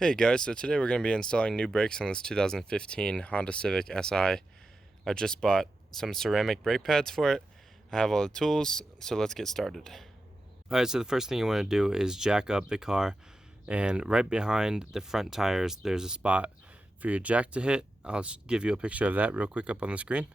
Hey guys, so today we're going to be installing new brakes on this 2015 Honda Civic Si. I just bought some ceramic brake pads for it. I have all the tools, so let's get started. Alright, so the first thing you want to do is jack up the car, and right behind the front tires there's a spot for your jack to hit. I'll give you a picture of that real quick up on the screen.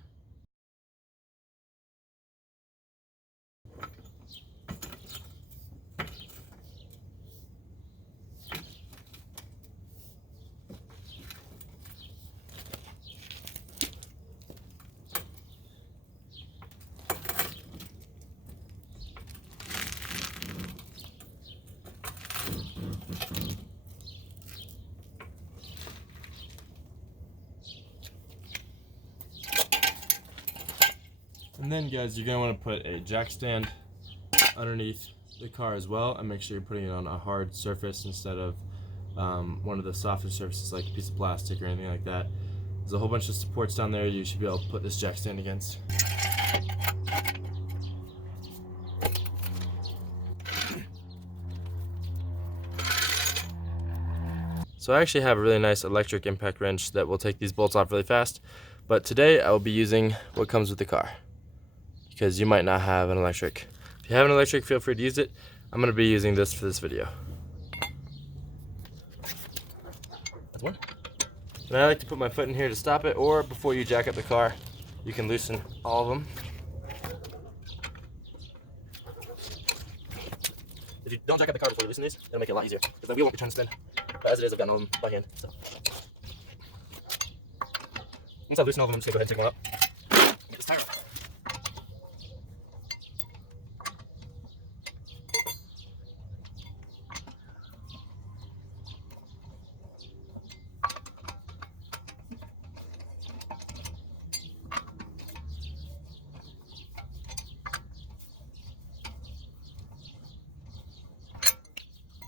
And then guys, you're going to want to put a jack stand underneath the car as well, and make sure you're putting it on a hard surface instead of one of the softer surfaces like a piece of plastic or anything like that. There's a whole bunch of supports down there you should be able to put this jack stand against. So I actually have a really nice electric impact wrench that will take these bolts off really fast, but today I will be using what comes with the car, because you might not have an electric. If you have an electric, feel free to use it. I'm going to be using this for this video. That's one. And I like to put my foot in here to stop it, or before you jack up the car, you can loosen all of them. If you don't jack up the car before you loosen these, it'll make it a lot easier, because the wheel won't be trying to spin. But as it is, I've gotten all of them by hand. So once I've loosened all of them, I'm just going to go ahead and take one up. Get this tire off.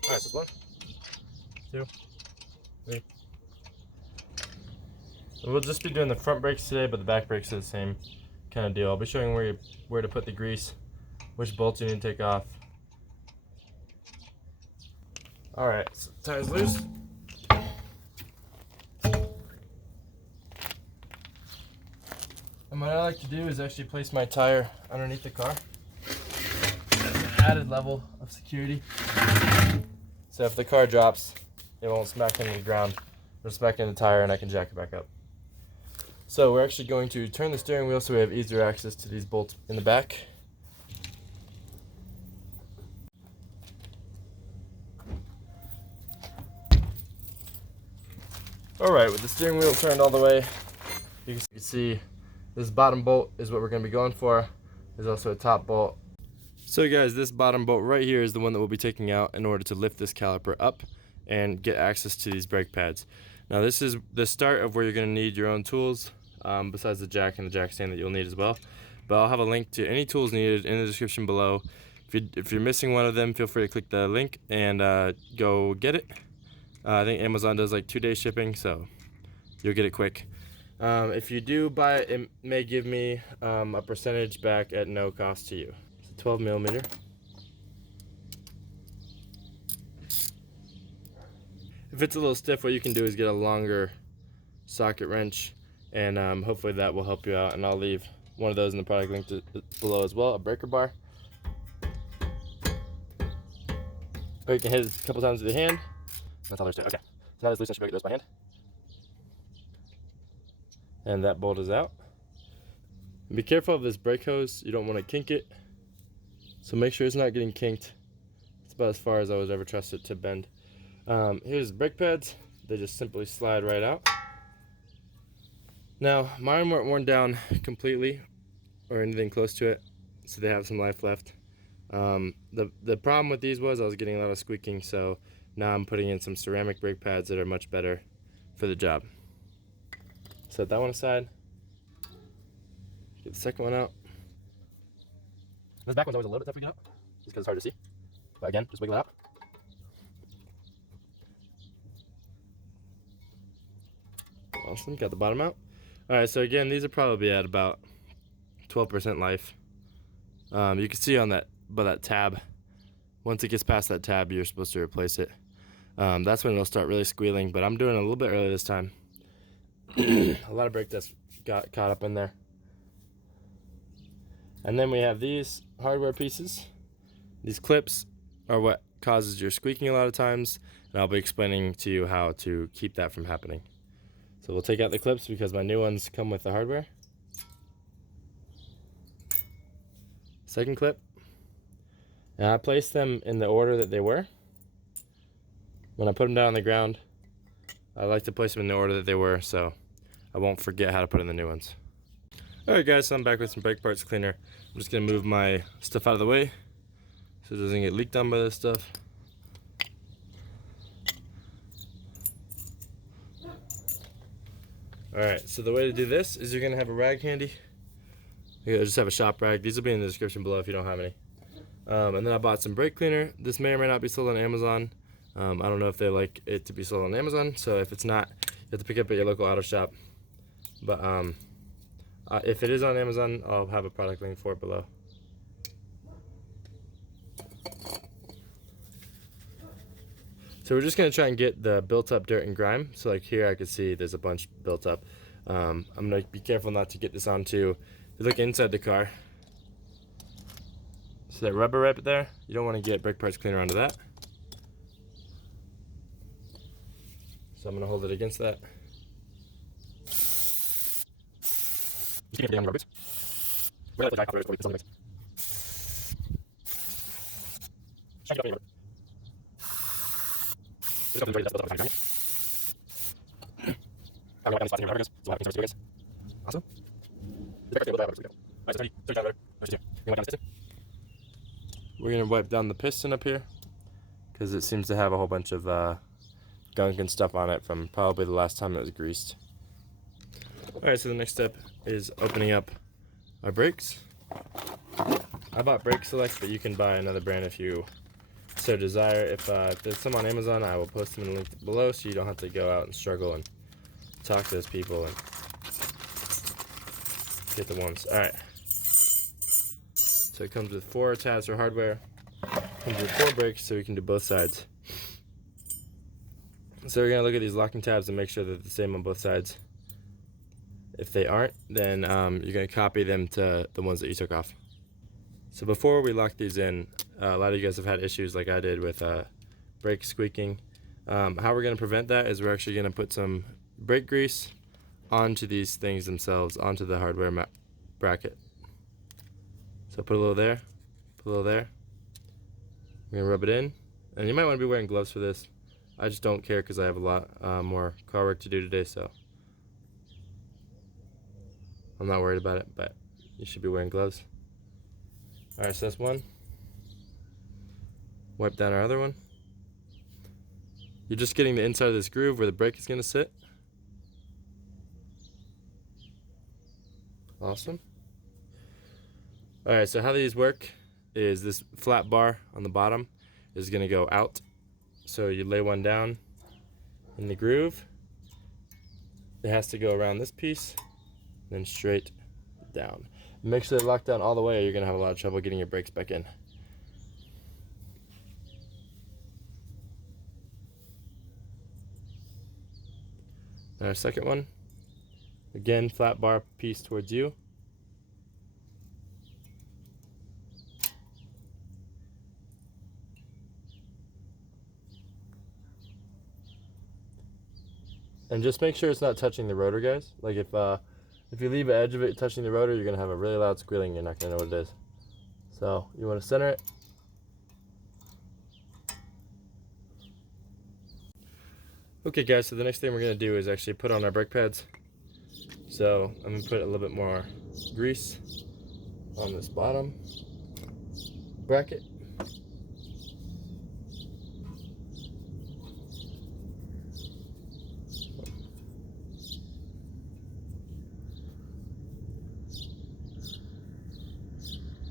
Alright, so it's 1, 2, 3. We'll just be doing the front brakes today, but the back brakes are the same kind of deal. I'll be showing where to put the grease, which bolts you need to take off. Alright, so the tire's loose. And what I like to do is actually place my tire underneath the car. That's an added level of security. So if the car drops, it won't smack into the ground. It'll smack into the tire and I can jack it back up. So we're actually going to turn the steering wheel so we have easier access to these bolts in the back. Alright, with the steering wheel turned all the way, you can see this bottom bolt is what we're going to be going for. There's also a top bolt. So guys, this bottom bolt right here is the one that we'll be taking out in order to lift this caliper up and get access to these brake pads. Now this is the start of where you're going to need your own tools, besides the jack and the jack stand that you'll need as well. But I'll have a link to any tools needed in the description below. If you're missing one of them, feel free to click the link and go get it. I think Amazon does like 2-day shipping, so you'll get it quick. If you do buy it, it may give me a percentage back at no cost to you. 12 millimeter. If it's a little stiff, what you can do is get a longer socket wrench, and hopefully that will help you out. And I'll leave one of those in the product link below as well, a breaker bar. Or you can hit it a couple times with your hand. That's all there's to it. Okay, so now it's loose, I should be able to get this by hand. And that bolt is out. And be careful of this brake hose, you don't want to kink it. So make sure it's not getting kinked. It's about as far as I was ever trusted to bend. Here's the brake pads. They just simply slide right out. Now, mine weren't worn down completely or anything close to it, so they have some life left. The problem with these was I was getting a lot of squeaking, so now I'm putting in some ceramic brake pads that are much better for the job. Set that one aside. Get the second one out. This back one's always a little bit tough to get out, just because it's hard to see. But again, just wiggle it out. Awesome, got the bottom out. Alright, so again, these are probably at about 12% life. You can see on that tab, once it gets past that tab, you're supposed to replace it. that's when it'll start really squealing, but I'm doing it a little bit early this time. A lot of brake dust got caught up in there. And then we have these hardware pieces. These clips are what causes your squeaking a lot of times, and I'll be explaining to you how to keep that from happening. So we'll take out the clips because my new ones come with the hardware. Second clip. And I placed them in the order that they were. When I put them down on the ground, I like to place them in the order that they were so I won't forget how to put in the new ones. Alright guys, so I'm back with some brake parts cleaner. I'm just going to move my stuff out of the way so it doesn't get leaked on by this stuff. Alright, so the way to do this is you're going to have a rag handy. You just have a shop rag. These will be in the description below if you don't have any. And then I bought some brake cleaner. This may or may not be sold on Amazon. I don't know if they like it to be sold on Amazon, so if it's not, you have to pick it up at your local auto shop. But if it is on Amazon, I'll have a product link for it below. So we're just going to try and get the built up dirt and grime. So like here I can see there's a bunch built up. I'm going to be careful not to get this onto, if you look inside the car. So that rubber right there, you don't want to get brake parts cleaner onto that. So I'm going to hold it against that. Awesome. We're going to wipe down the piston up here because it seems to have a whole bunch of gunk and stuff on it from probably the last time it was greased. Alright, so the next step is opening up our brakes. I bought Brake Select, but you can buy another brand if you so desire. If there's some on Amazon, I will post them in the link below so you don't have to go out and struggle and talk to those people and get the ones. Alright. So it comes with 4 tabs for hardware. Comes with 4 brakes so we can do both sides. So we're going to look at these locking tabs and make sure they're the same on both sides. If they aren't, then you're going to copy them to the ones that you took off. So before we lock these in, a lot of you guys have had issues like I did with brake squeaking. How we're going to prevent that is we're actually going to put some brake grease onto these things themselves, onto the hardware bracket. So put a little there, put a little there. We're going to rub it in. And you might want to be wearing gloves for this. I just don't care because I have a lot more car work to do today, so I'm not worried about it, but you should be wearing gloves. Alright, so that's one. Wipe down our other one. You're just getting the inside of this groove where the brake is going to sit. Awesome. Alright, so how these work is this flat bar on the bottom is going to go out. So you lay one down in the groove. It has to go around this piece, then straight down. Make sure they're locked down all the way or you're going to have a lot of trouble getting your brakes back in. And our second one, again, flat bar piece towards you. And just make sure it's not touching the rotor, guys. Like if you leave the edge of it touching the rotor, you're gonna have a really loud squealing. You're not gonna know what it is. So you want to center it. Okay, guys. So the next thing we're gonna do is actually put on our brake pads. So I'm gonna put a little bit more grease on this bottom bracket.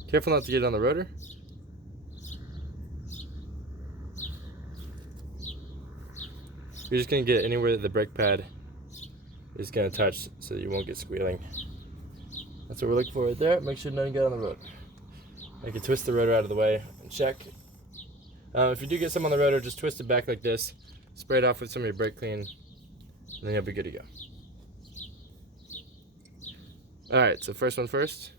Careful not to get it on the rotor. You're just going to get anywhere that the brake pad is going to touch so that you won't get squealing. That's what we're looking for right there. Make sure none get on the rotor. I can twist the rotor out of the way and check. If you do get some on the rotor, just twist it back like this spray it off with some of your brake clean, and then you'll be good to go. Alright, so first one first.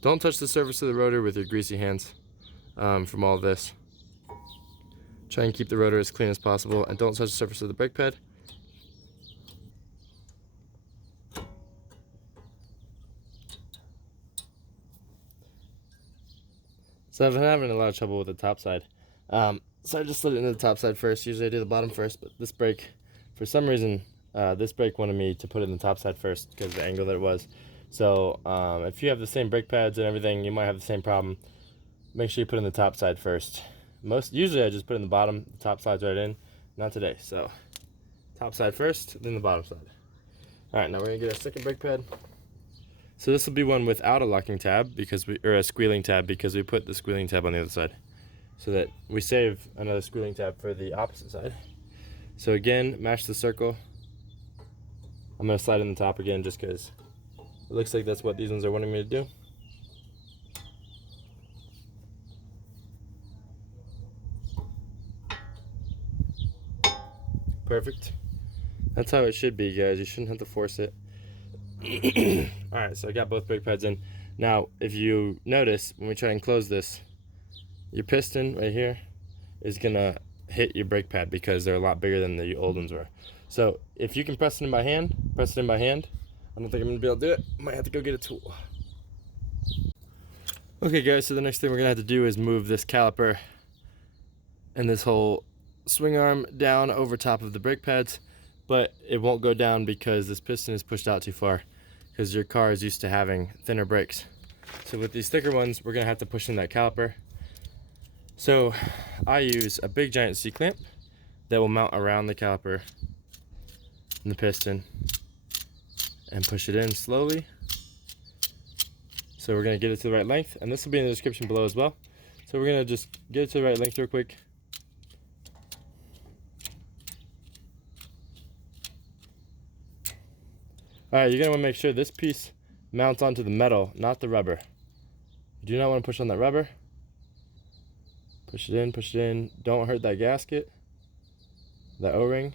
Don't touch the surface of the rotor with your greasy hands from all of this. Try and keep the rotor as clean as possible, and don't touch the surface of the brake pad. So I've been having a lot of trouble with the top side. So I just slid it into the top side first. Usually I do the bottom first, but this brake, for some reason, this brake wanted me to put it in the top side first because of the angle that it was. So if you have the same brake pads and everything, you might have the same problem. Make sure you put it in the top side first. Usually I just put it in the bottom, the top side's right in. Not today, so top side first, then the bottom side. Alright, now we're gonna get a second brake pad. So this will be one without a locking tab or a squealing tab, because we put the squealing tab on the other side, so that we save another squealing tab for the opposite side. So again, match the circle. I'm gonna slide in the top again just because it looks like that's what these ones are wanting me to do. Perfect. That's how it should be, guys. You shouldn't have to force it. Alright, so I got both brake pads in. Now, if you notice, when we try and close this, your piston right here is gonna hit your brake pad because they're a lot bigger than the old ones were. So if you can press it in by hand, press it in by hand. I don't think I'm gonna be able to do it. Might have to go get a tool. Okay guys, so the next thing we're gonna have to do is move this caliper and this whole swing arm down over top of the brake pads, but it won't go down because this piston is pushed out too far, because your car is used to having thinner brakes. So with these thicker ones, we're gonna have to push in that caliper. So I use a big giant C-clamp that will mount around the caliper and the piston and push it in slowly. So we're gonna get it to the right length, and this will be in the description below as well. So we're gonna just get it to the right length real quick. Alright, you're gonna wanna make sure this piece mounts onto the metal, not the rubber. You do not wanna push on that rubber. Push it in, push it in. Don't hurt that gasket, that O-ring.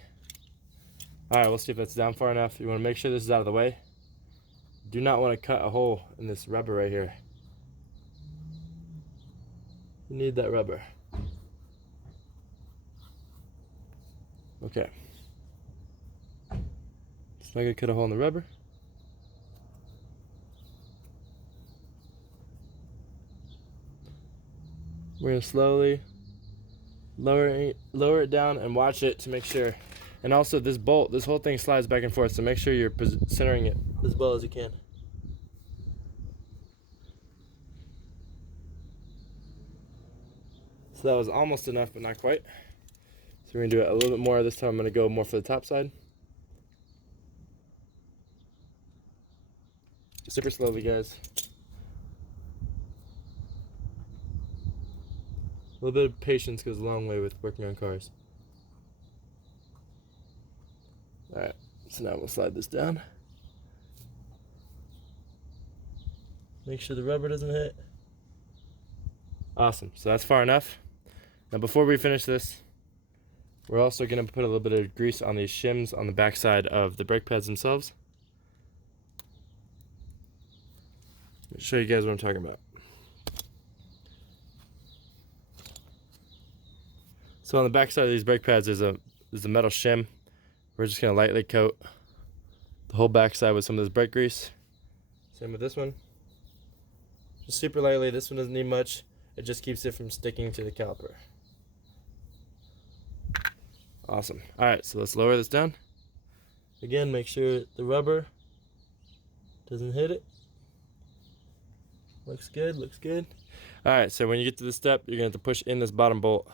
Alright, we'll see if that's down far enough. You wanna make sure this is out of the way. Do not wanna cut a hole in this rubber right here. You need that rubber. Okay. It's not gonna cut a hole in the rubber. We're gonna slowly lower it down and watch it to make sure. And also this bolt, this whole thing slides back and forth, so make sure you're centering it as well as you can. So that was almost enough, but not quite. So we're gonna do it a little bit more this time. I'm gonna go more for the top side. Super slowly, guys. A little bit of patience goes a long way with working on cars. Alright, so now we'll slide this down. Make sure the rubber doesn't hit. Awesome, so that's far enough. Now before we finish this, we're also going to put a little bit of grease on these shims on the back side of the brake pads themselves. Let me show you guys what I'm talking about. So on the back side of these brake pads is a metal shim. We're just going to lightly coat the whole back side with some of this brake grease. Same with this one. Just super lightly. This one doesn't need much. It just keeps it from sticking to the caliper. Awesome. Alright, so let's lower this down. Again, make sure the rubber doesn't hit it. Looks good, looks good. Alright, so when you get to this step, you're going to have to push in this bottom bolt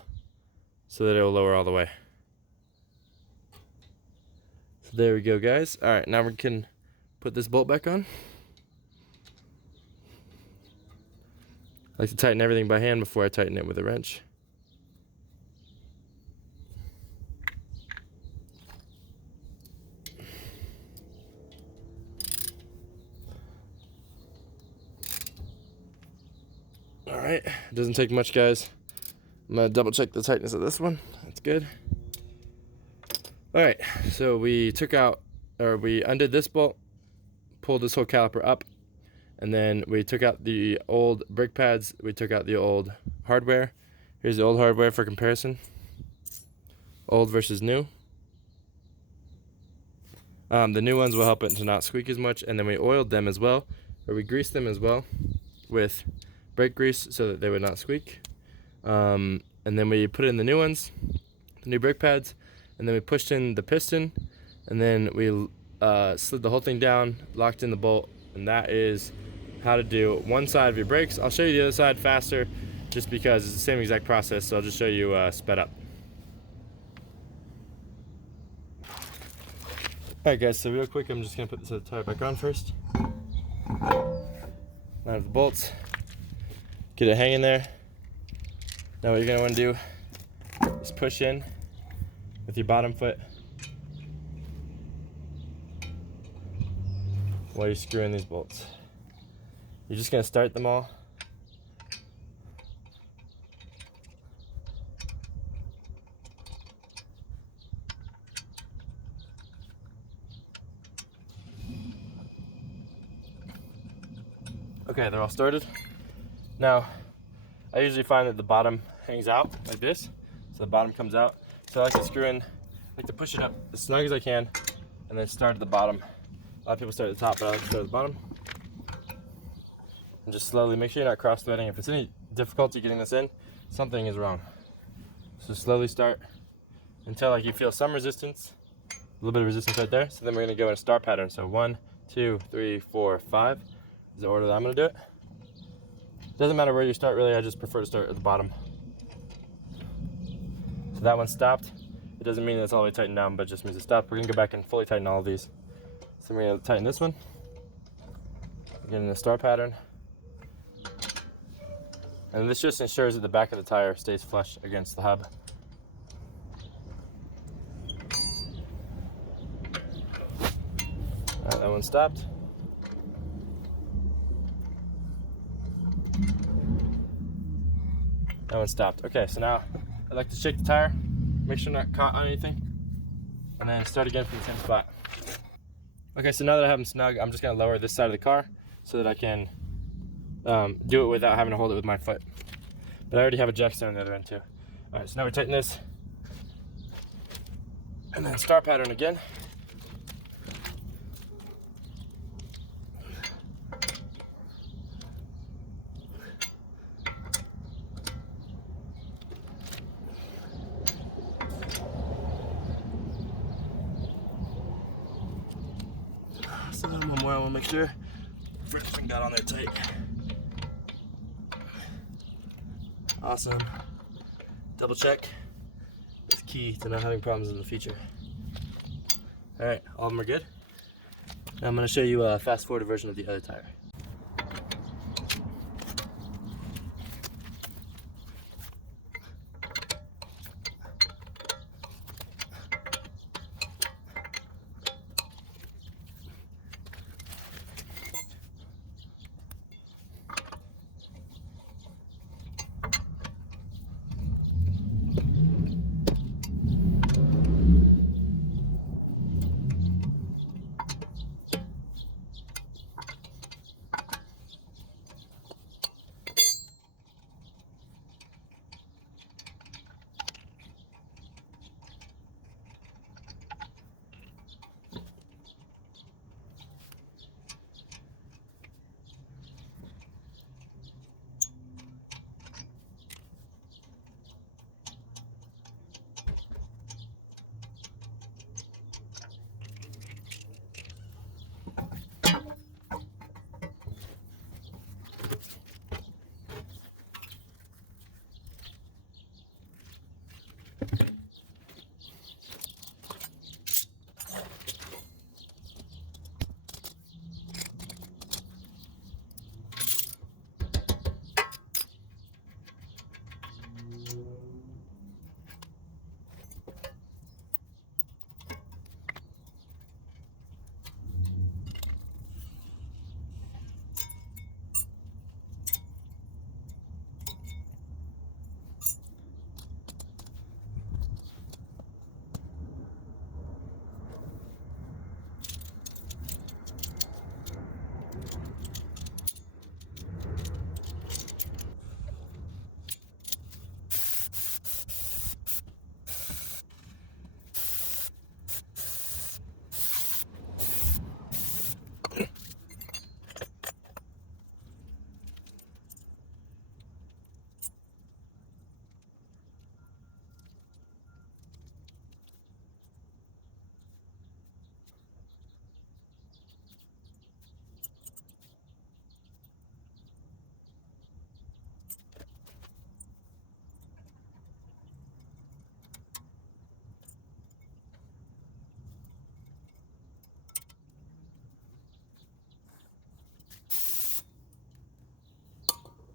so that it will lower all the way. So there we go, guys. Alright, now we can put this bolt back on. I like to tighten everything by hand before I tighten it with a wrench. Alright, it doesn't take much, guys. I'm going to double check the tightness of this one. That's good. All right, so we undid this bolt, pulled this whole caliper up, and then we took out the old brake pads, we took out the old hardware. Here's the old hardware for comparison. Old versus new. The new ones will help it to not squeak as much, and then we oiled them as well, or we greased them as well with brake grease so that they would not squeak. And then we put in the new ones, the new brake pads, and then we pushed in the piston, and then we slid the whole thing down, locked in the bolt, and that is how to do one side of your brakes. I'll show you the other side faster just because it's the same exact process, so I'll just show you sped up. Alright guys, so real quick I'm just going to put this other tire back on first. Line up the bolts, get it hanging there. Now what you're going to want to do is push in with your bottom foot while you're screwing these bolts. You're just going to start them all. Okay, they're all started. Now, I usually find that the bottom hangs out like this, so the bottom comes out. So I like to screw in, I like to push it up as snug as I can, and then start at the bottom. A lot of people start at the top, but I like to start at the bottom. And just slowly, make sure you're not cross-threading. If it's any difficulty getting this in, something is wrong. So slowly start until like you feel some resistance, a little bit of resistance right there. So then we're gonna go in a star pattern. So 1, 2, 3, 4, 5 is the order that I'm gonna do it. Doesn't matter where you start really, I just prefer to start at the bottom. So that one stopped. It doesn't mean that it's all the way tightened down, but it just means it stopped. We're gonna go back and fully tighten all of these. So we're gonna tighten this one. Get in the star pattern. And this just ensures that the back of the tire stays flush against the hub. That one stopped. That one stopped. Okay, so now I like to shake the tire, make sure I'm not caught on anything, and then start again from the same spot. Okay, so now that I have them snug, I'm just gonna lower this side of the car so that I can do it without having to hold it with my foot. But I already have a jackstone on the other end too. All right, so now we tighten this, and then star pattern again. So one more, I want to make sure everything got on there tight. Awesome. Double check. It's key to not having problems in the future. Alright, all of them are good. Now I'm going to show you a fast forward version of the other tire.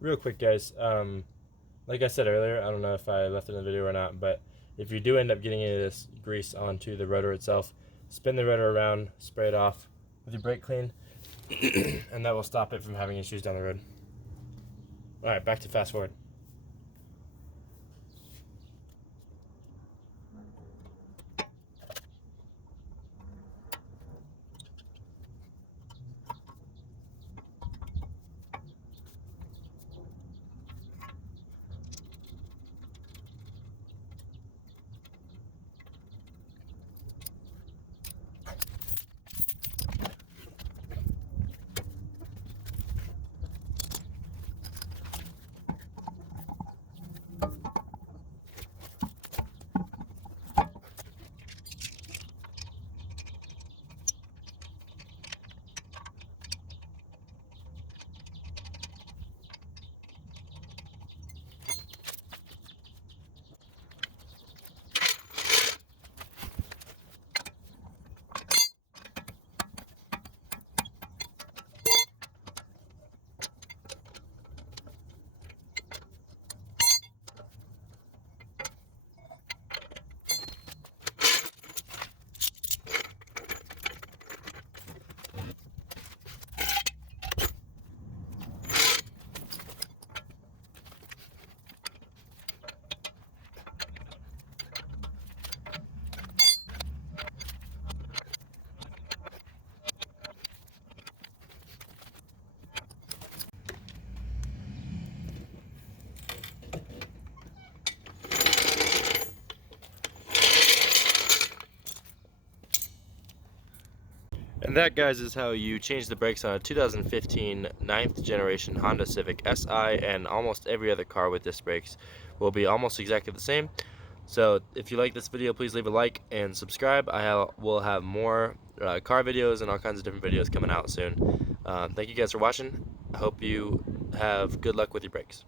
real quick, guys. Like I said earlier, I don't know if I left it in the video or not, but if you do end up getting any of this grease onto the rotor itself, spin the rotor around, spray it off with your brake clean, and that will stop it from having issues down the road. All right, back to fast forward. And that, guys, is how you change the brakes on a 2015 9th generation Honda Civic Si, and almost every other car with disc brakes will be almost exactly the same. So if you like this video, please leave a like and subscribe. Will have more car videos and all kinds of different videos coming out soon. Thank you guys for watching. I hope you have good luck with your brakes.